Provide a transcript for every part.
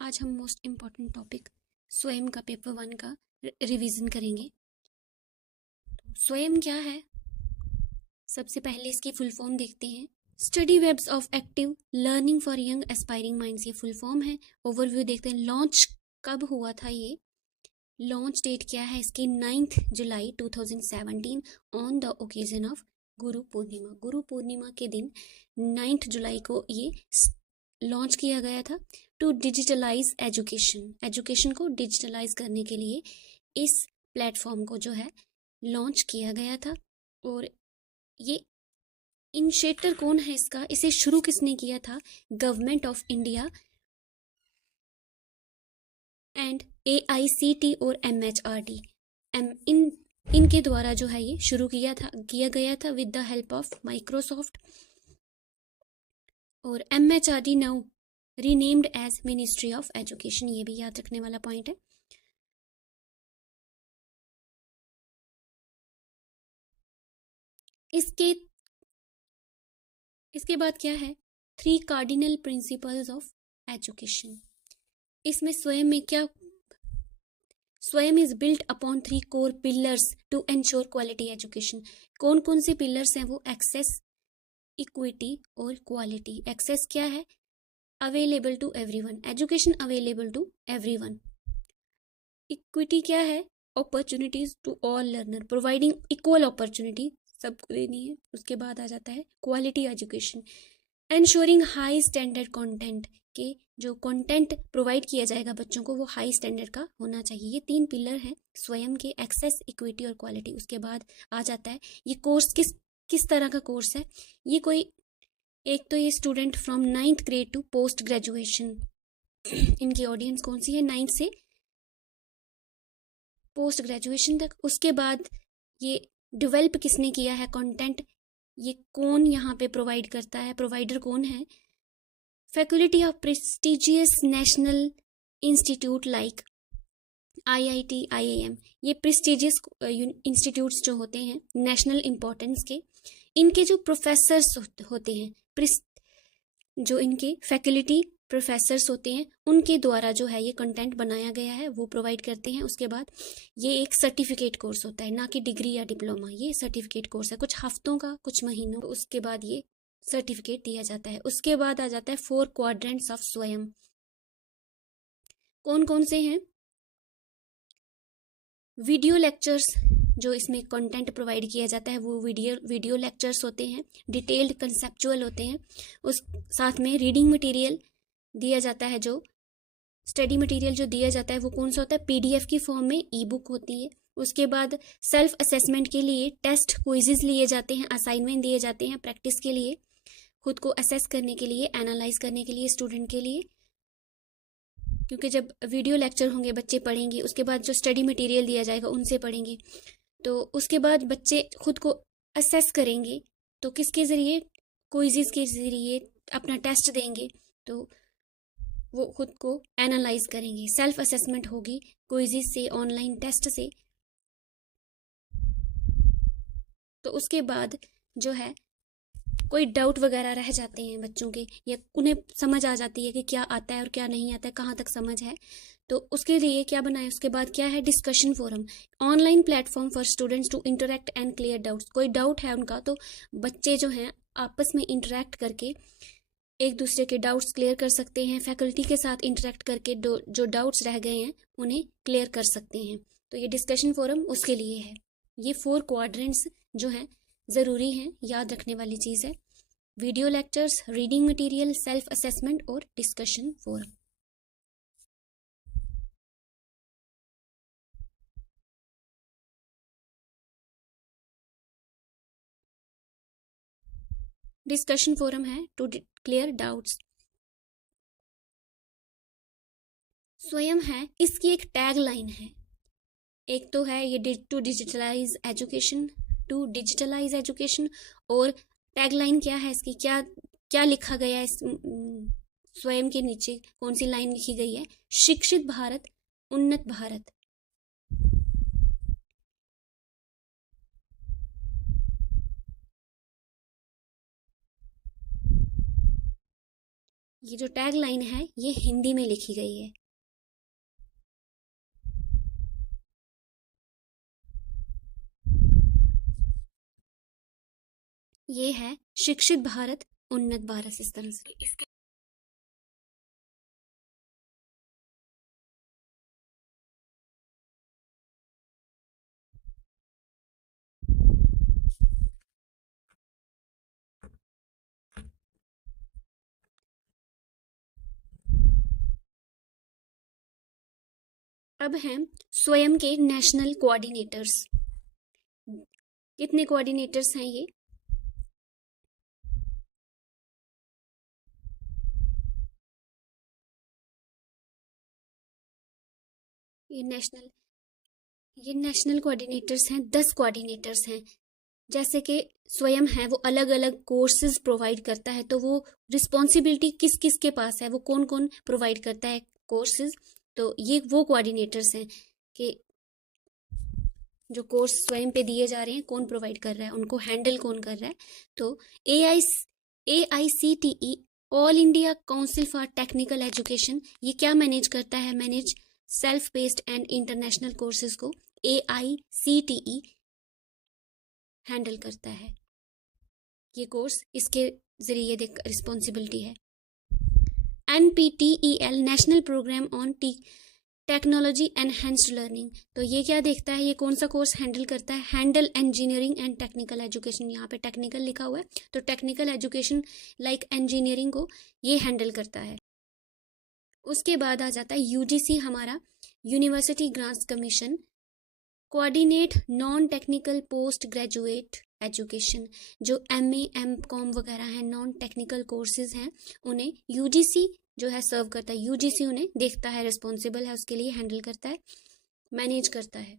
आज हम most important topic स्वयं का पेपर 1 का रिवीजन करेंगे। स्वयं क्या है, सबसे पहले इसकी फुल फॉर्म देखते हैं। Study webs of active learning for young aspiring minds, ये फुल फॉर्म है। ओवरव्यू देखते हैं, लॉन्च कब हुआ था। ये लॉन्च डेट क्या है इसकी, 9 जुलाई 2017 on the occasion of Guru Purnima. Guru Purnima के दिन 9 जुलाई को ये लॉन्च किया गया था। टू डिजिटलाइज एजुकेशन को डिजिटलाइज करने के लिए इस प्लेटफॉर्म को जो है लॉन्च किया गया था। और ये इनिशिएटर कौन है इसका, इसे शुरू किसने किया था, government of India and AICT और MHRD इनके द्वारा जो है ये शुरू किया गया था with the help of Microsoft. और MHRD now renamed as Ministry of Education, ये भी याद रखने वाला पॉइंट है। इसके बाद क्या है, 3 कार्डिनल प्रिंसिपल्स ऑफ एजुकेशन। इसमें Swayam is built upon 3 core pillars to ensure quality education. कौन कौन से पिलर्स हैं वो, एक्सेस, इक्विटी और क्वालिटी। एक्सेस क्या है, available to everyone, education available to everyone. Equity क्या है, opportunities to all learner, providing equal opportunity सबको देनी है। उसके बाद आ जाता है quality education, ensuring high standard content, के जो कंटेंट प्रोवाइड किया जाएगा बच्चों को वो हाई स्टैंडर्ड का होना चाहिए। ये 3 पिलर हैं स्वयं के, एक्सेस, इक्विटी और क्वालिटी। उसके बाद आ जाता है ये कोर्स किस तरह का कोर्स है। ये कोई एक तो ये student from 9th grade two post graduation, इनकी ऑडियंस कौन सी है, 9th से पोस्ट ग्रेजुएशन तक। उसके बाद ये डेवलप किसने किया है कंटेंट, ये कौन यहाँ पे प्रोवाइड करता है, प्रोवाइडर कौन है, faculty of prestigious national institute like IIT, IIM। ये प्रेस्टिजियस इंस्टीट्यूट्स जो होते हैं नेशनल इंपॉर्टेंस के, इनके जो प्रोफेसर्स होते हैं, जो इनके फैकल्टी प्रोफेसर्स होते हैं, उनके द्वारा जो है ये कंटेंट बनाया गया है वो प्रोवाइड करते हैं। उसके बाद ये एक सर्टिफिकेट कोर्स होता है, ना कि डिग्री या डिप्लोमा। ये सर्टिफिकेट कोर्स है, कुछ हफ्तों का, कुछ महीनों। उसके बाद ये सर्टिफिकेट दिया जाता है। उसके बाद आ जाता है 4 क्वाड्रेंट्स ऑफ स्वयं। कौन कौन से हैं, वीडियो लेक्चर्स, जो इसमें कंटेंट प्रोवाइड किया जाता है वो वीडियो लेक्चर्स होते हैं, डिटेल्ड कंसेप्चुअल होते हैं। उस साथ में रीडिंग मटेरियल दिया जाता है, जो स्टडी मटेरियल जो दिया जाता है वो कौन सा होता है, PDF की फॉर्म में ई बुक होती है। उसके बाद सेल्फ असेसमेंट के लिए टेस्ट, क्विजेज लिए जाते हैं, असाइनमेंट दिए जाते हैं प्रैक्टिस के लिए, खुद को असेस करने के लिए, एनालाइज करने के लिए स्टूडेंट के लिए। क्योंकि जब वीडियो लेक्चर होंगे बच्चे पढ़ेंगे, उसके बाद जो स्टडी मटेरियल दिया जाएगा उनसे पढ़ेंगे, तो उसके बाद बच्चे खुद को असेस करेंगे। तो किसके ज़रिए, क्विज़ेस के ज़रिए अपना टेस्ट देंगे, तो वो खुद को एनालाइज करेंगे। सेल्फ असेसमेंट होगी क्विज़ेस से, ऑनलाइन टेस्ट से। तो उसके बाद जो है कोई डाउट वगैरह रह जाते हैं बच्चों के, या उन्हें समझ आ जाती है कि क्या आता है और क्या नहीं आता है, कहाँ तक समझ है, तो उसके लिए क्या बनाए। उसके बाद क्या है, discussion forum, online platform for students to interact and clear doubts. कोई डाउट है उनका तो बच्चे जो हैं आपस में इंटरेक्ट करके एक दूसरे के डाउट्स क्लियर कर सकते हैं, फैकल्टी के साथ इंटरेक्ट करके जो डाउट्स रह गए हैं उन्हें क्लियर कर सकते हैं। तो ये डिस्कशन फोरम उसके लिए है। ये 4 क्वाड्रेंट्स जो हैं ज़रूरी हैं, याद रखने वाली चीज़ है। Video lectures, reading material, self assessment और डिस्कशन फोरम। डिस्कशन फोरम है टू क्लियर डाउट्स। स्वयं है, इसकी एक टैग लाइन है, एक तो है ये टू डिजिटलाइज एजुकेशन, और टैग लाइन क्या है इसकी, क्या क्या लिखा गया है स्वयं के नीचे कौन सी लाइन लिखी गई है, शिक्षित भारत, उन्नत भारत। ये जो टैग लाइन है ये हिंदी में लिखी गई है। ये है शिक्षित भारत उन्नत भारत, इस तरह से। इसके अब हैं स्वयं के नेशनल कोऑर्डिनेटर्स। कितने कोऑर्डिनेटर्स हैं ये? ये नेशनल कोऑर्डिनेटर्स हैं, 10 कोऑर्डिनेटर्स हैं। जैसे कि स्वयं है वो अलग अलग कोर्सेज प्रोवाइड करता है, तो वो रिस्पॉन्सिबिलिटी किस किस के पास है, वो कौन कौन प्रोवाइड करता है कोर्सेज, तो ये वो कोऑर्डिनेटर्स हैं कि जो कोर्स स्वयं पे दिए जा रहे हैं कौन प्रोवाइड कर रहा है, उनको हैंडल कौन कर रहा है। तो AICTE All India Council for Technical Education ये क्या मैनेज करता है? Manage self based and international courses को AICTE हैंडल करता है। ये कोर्स इसके जरिए रिस्पॉन्सिबिलिटी है। NPTEL National Programme on Technology Enhanced Learning, तो ये क्या देखता है, ये कौन सा कोर्स हैंडल करता है? Handle engineering and technical education. यहाँ पे टेक्निकल लिखा हुआ है, तो टेक्निकल एजुकेशन लाइक इंजीनियरिंग को ये हैंडल करता है। उसके बाद आ जाता है UGC हमारा, university grants commission, coordinate non technical post graduate education. जो MA MCOM वगैरह हैं, नॉन टेक्निकल कोर्सेज हैं, उन्हें UGC जो है सर्व करता है। UGC उन्हें देखता है, रिस्पॉन्सिबल है उसके लिए, हैंडल करता है, मैनेज करता है।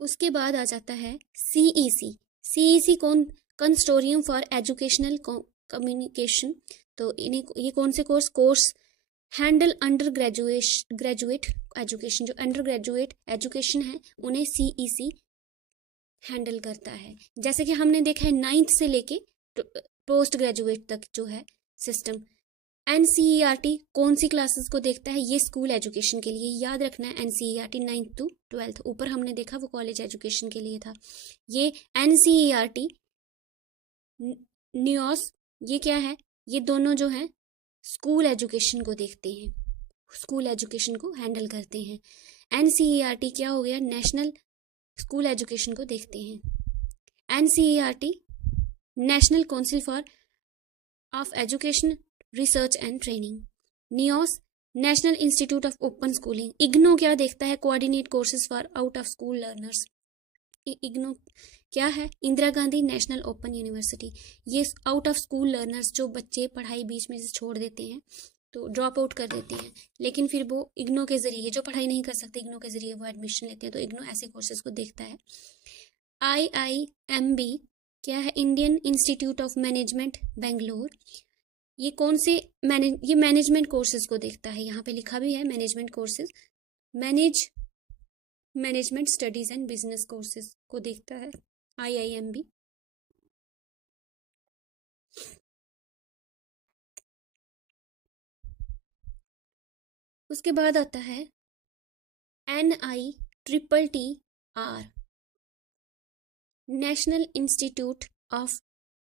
उसके बाद आ जाता है CEC consortium for educational communication. तो इन्हें ये कौन से course handle under graduate education, जो अंडर ग्रेजुएट एजुकेशन है उन्हें CEC हैंडल करता है। जैसे कि हमने देखा है 9th से लेके पोस्ट ग्रेजुएट तक जो है सिस्टम। NCERT कौन सी क्लासेस को देखता है? ये स्कूल एजुकेशन के लिए, याद रखना है NCERT 9th to 12th। ऊपर हमने देखा वो कॉलेज एजुकेशन के लिए था। ये NCERT NIOS ये क्या है? ये दोनों जो है स्कूल एजुकेशन को देखते हैं, स्कूल एजुकेशन को हैंडल करते हैं। NCERT क्या हो गया? नेशनल स्कूल एजुकेशन को देखते हैं। NCERT national council for of education research and training. NIOS national institute of open schooling. IGNOU क्या देखता है? Coordinate courses for out of school learners. IGNOU क्या है? Indira Gandhi national open university. ये आउट ऑफ स्कूल लर्नर्स, जो बच्चे पढ़ाई बीच में से छोड़ देते हैं, तो ड्रॉप आउट कर देते हैं, लेकिन फिर वो IGNOU के जरिए, जो पढ़ाई नहीं कर सकते IGNOU के जरिए वो एडमिशन लेते हैं, तो IGNOU ऐसे कोर्सेज को देखता है। IIMB क्या है? Indian institute of management Bangalore. ये कौन से ये मैनेजमेंट कोर्सेज को देखता है, यहाँ पे लिखा भी है management courses, management studies and business courses को देखता है IIMB। उसके बाद आता है NITTR national institute of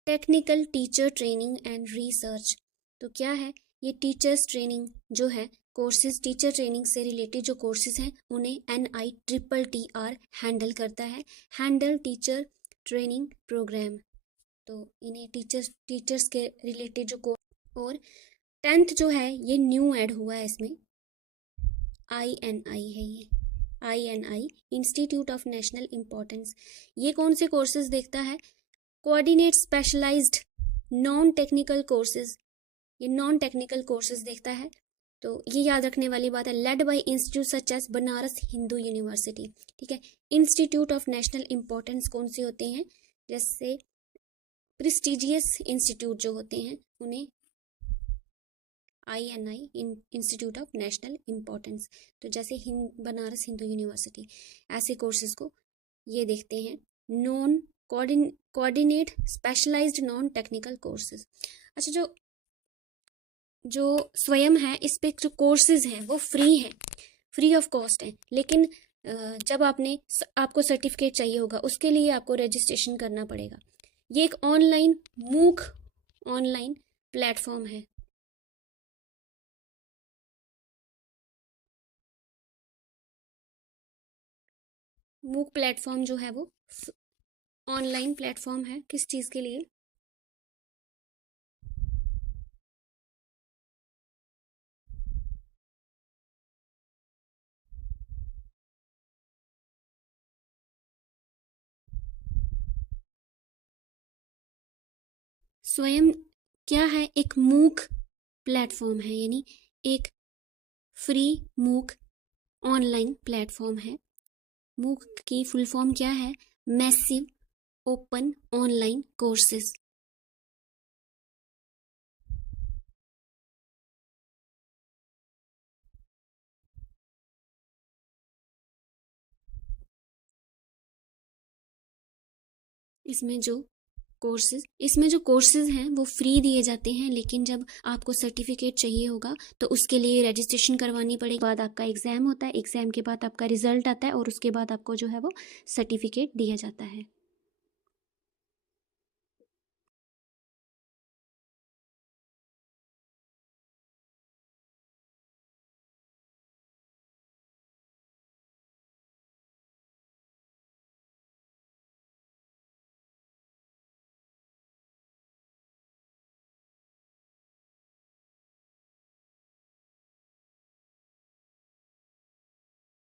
technical teacher training and research. तो क्या है? ये टीचर्स ट्रेनिंग जो है कोर्सेज, टीचर ट्रेनिंग से रिलेटेड जो कोर्सेज हैं उन्हें NITTR हैंडल करता है। हैंडल टीचर ट्रेनिंग प्रोग्राम, तो इन्हें टीचर्स के रिलेटेड जो कोर्स। और 10th जो है ये न्यू ऐड हुआ है इसमें, INI है ये, INI Institute of National Importance. ये कौन से कोर्सेज देखता है? Coordinate specialised non technical courses, ये नॉन टेक्निकल कोर्सेज देखता है। तो ये याद रखने वाली बात है, led by institute such as Banaras Hindu University. ठीक है, इंस्टीट्यूट ऑफ नेशनल इम्पोर्टेंस कौन से होते हैं? जैसे प्रेस्टिजियस इंस्टीट्यूट जो होते हैं उन्हें INI Institute of National Importance. तो जैसे बनारस हिंदू यूनिवर्सिटी, ऐसे कोर्सेज को ये देखते हैं। Non coordinate specialised non technical courses. अच्छा, जो स्वयं है, इस पे जो कोर्सेज हैं वो फ्री हैं, फ्री ऑफ कॉस्ट है। लेकिन जब आपको सर्टिफिकेट चाहिए होगा, उसके लिए आपको रजिस्ट्रेशन करना पड़ेगा। ये एक मूक ऑनलाइन प्लेटफॉर्म है। मूक प्लेटफॉर्म जो है वो ऑनलाइन प्लेटफॉर्म है। किस चीज़ के लिए? स्वयं क्या है? एक मूक प्लेटफॉर्म है, यानी एक फ्री मूक ऑनलाइन प्लेटफॉर्म है। मूक की फुल फॉर्म क्या है? Massive open online courses. इसमें जो कोर्सेज हैं वो फ्री दिए जाते हैं, लेकिन जब आपको सर्टिफिकेट चाहिए होगा तो उसके लिए रजिस्ट्रेशन करवानी पड़ेगी। बाद आपका एग्जाम होता है, एग्जाम के बाद आपका रिजल्ट आता है और उसके बाद आपको जो है वो सर्टिफिकेट दिया जाता है।